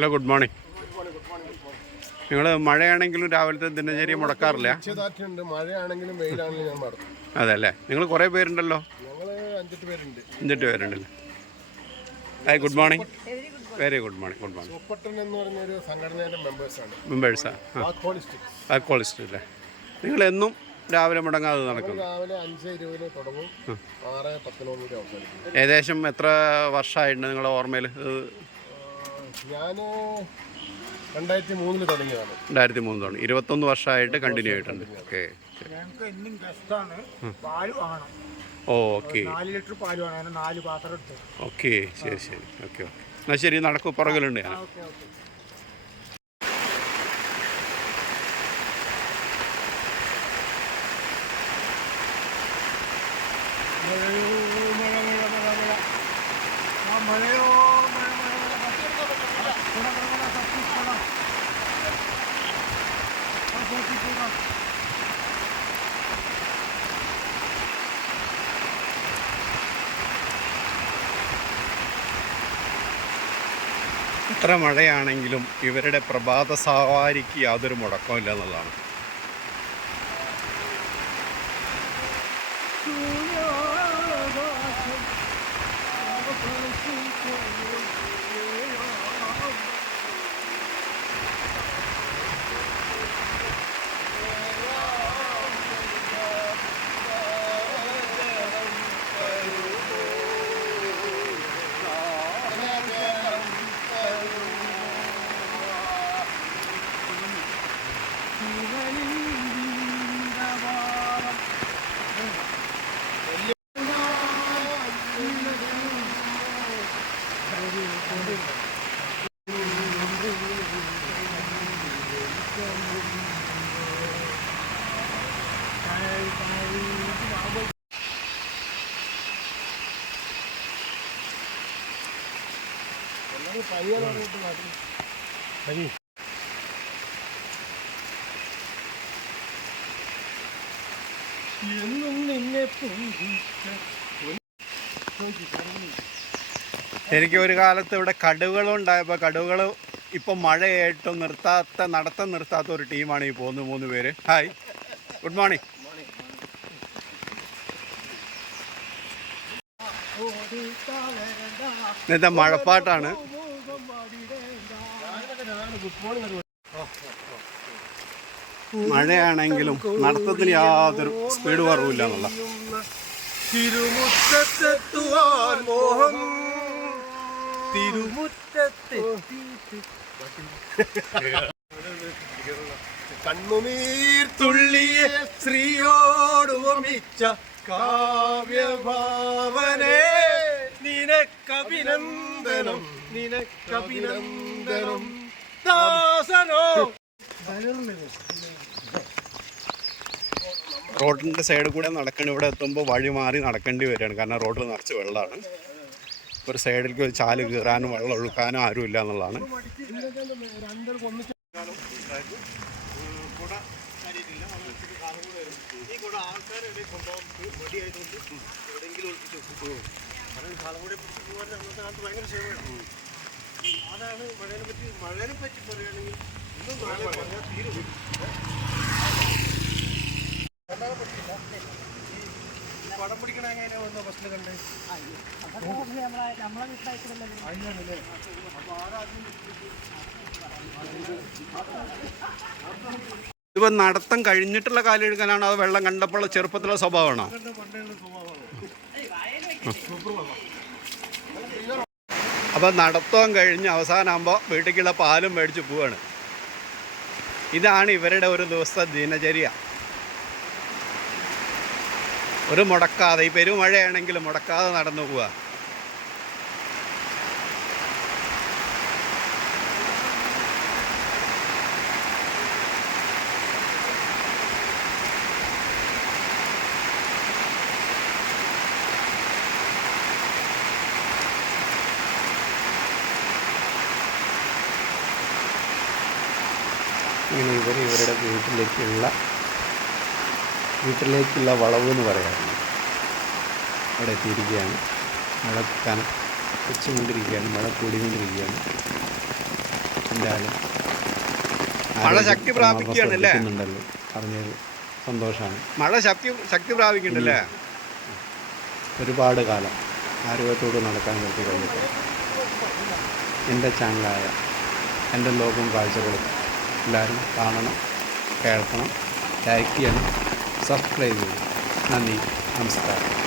Hello, good morning. നിങ്ങൾ മഴയാണെങ്കിലും രാവിലത്തെ ദിനചര്യ മുടക്കാറില്ല? മഴയാണെങ്കിലും വെയിലാണെങ്കിലും ഞാൻ നടത്തും. അതെ അല്ലേ. നിങ്ങൾ കുറേ പേരുണ്ടല്ലോ. ഞങ്ങൾ 5-8 പേരുണ്ട്. 5-8 പേരുണ്ടല്ലേ. Hi, good morning. Very good morning. Good morning. സൂപ്പട്ടൻ എന്ന് പറഞ്ഞൊരു സംഘടനയുടെ മെമ്പേഴ്സാണ്. ആൽക്കോളിസ്റ്റ് അല്ലേ. നിങ്ങളെന്നും രാവിലെ മുടങ്ങാതെ നടക്കുന്നു? രാവിലെ 5:20 തുടങ്ങും, 6:10 അവസാനിക്കും. ഏകദേശം എത്ര വർഷമായിട്ടുണ്ട് നിങ്ങളുടെ ഓർമ്മയിൽ? ഞാൻ 2003 തുടങ്ങിയതാണ്. 2003 തുടങ്ങി. 21 വർഷമായിട്ട് കണ്ടിന്യൂ ആയിട്ടുണ്ട്. ഓക്കെ. ഓക്കെ ഓക്കെ, ശരി ശരി. ഓക്കെ ഓക്കെ, എന്നാൽ ശരി, നടക്കും. പുറകിലുണ്ട് ഞാൻ. എത്ര മഴയാണെങ്കിലും ഇവരുടെ പ്രഭാത സവാരിക്ക് യാതൊരു മുടക്കമില്ല എന്നുള്ളതാണ്. എനിക്ക് ഒരു കാലത്ത് ഇവിടെ കടുവകളുണ്ടായപ്പോൾ കടുവകൾ ഇപ്പം മഴയായിട്ടും നടത്തം നിർത്താത്ത ഒരു ടീമാണ് ഈ പോകുന്നത്. 3 പേര്. Hi, good morning. ഇന്നത്തെ മഴപ്പാട്ടാണ്. മഴയാണെങ്കിലും നടത്തത്തിന് യാതൊരു സ്പീഡ് കുറവില്ല എന്നുള്ള. തിരുമുറ്റത്തെത്തുവാൻ മോഹം, കണ്ണുനീർ തുള്ളിയെ ശ്രീയോട് ഓർമ്മിച്ച കാവ്യഭാവനേ, നിനക്കഭിനന്ദനം, നിനക്കഭിനന്ദനം ദാസനോ. റോഡിൻ്റെ സൈഡിൽ കൂടെ നടക്കണം. ഇവിടെ എത്തുമ്പോൾ വഴി മാറി നടക്കേണ്ടി വരികയാണ്. കാരണം റോഡിൽ നിറച്ച് വെള്ളമാണ്. ഒരു സൈഡിലേക്ക് ഒരു ചാല് കയറാനും വെള്ളം ഒഴുക്കാനും ആരുമില്ല എന്നുള്ളതാണ്. അതാണ് മഴയെ പറ്റി പറയുകയാണെങ്കിൽ തീരെ പടം പിടിക്കണ എങ്ങനെയാ വന്ന ബസ്സിൽ കണ്ടേ? ഇപ്പം നടത്തം കഴിഞ്ഞിട്ടുള്ള കാലം എടുക്കാനാണോ അത് വെള്ളം കണ്ടപ്പോൾ ചെറുപ്പത്തിലുള്ള സ്വഭാവമാണോ? അപ്പം നടത്തം കഴിഞ്ഞ് അവസാനമാകുമ്പോൾ വീട്ടിലേക്കുള്ള പാലും മേടിച്ച് പോവാണ്. ഇതാണ് ഇവരുടെ ഒരു ദിവസത്തെ ദിനചര്യ. ഒരു മുടക്കാതെ, ഈ പെരുമഴയാണെങ്കിലും മുടക്കാതെ നടന്നു പോവുക. ഇങ്ങനെ ഇവരുടെ വീട്ടിലേക്കുള്ള വളവ് എന്ന് പറയാറുണ്ട്. അവിടെ എത്തിയിരിക്കുകയാണ്. മഴ വെച്ചുകൊണ്ടിരിക്കുകയാണ്, മഴ കൂടിക്കൊണ്ടിരിക്കുകയാണ്. എന്തായാലും മഴ ശക്തി പ്രാപിക്കുകയാണല്ലേ? ശ്രദ്ധിക്കുന്നുണ്ടല്ലോ, അറിഞ്ഞത് സന്തോഷമാണ്. മഴ ശക്തി പ്രാപിക്കുന്നുണ്ടല്ലേ? ഒരുപാട് കാലം ആരോഗ്യത്തോട് നടക്കാൻ നിർത്തി കഴിഞ്ഞിട്ട് എൻ്റെ ചാനലായ എൻ്റെ ലോകം കാഴ്ചകളും എല്ലാവരും കാണണം, കേൾക്കണം, ലൈക്ക് ചെയ്യണം, സബ്സ്ക്രൈബ് ചെയ്യണം. നന്ദി, നമസ്കാരം.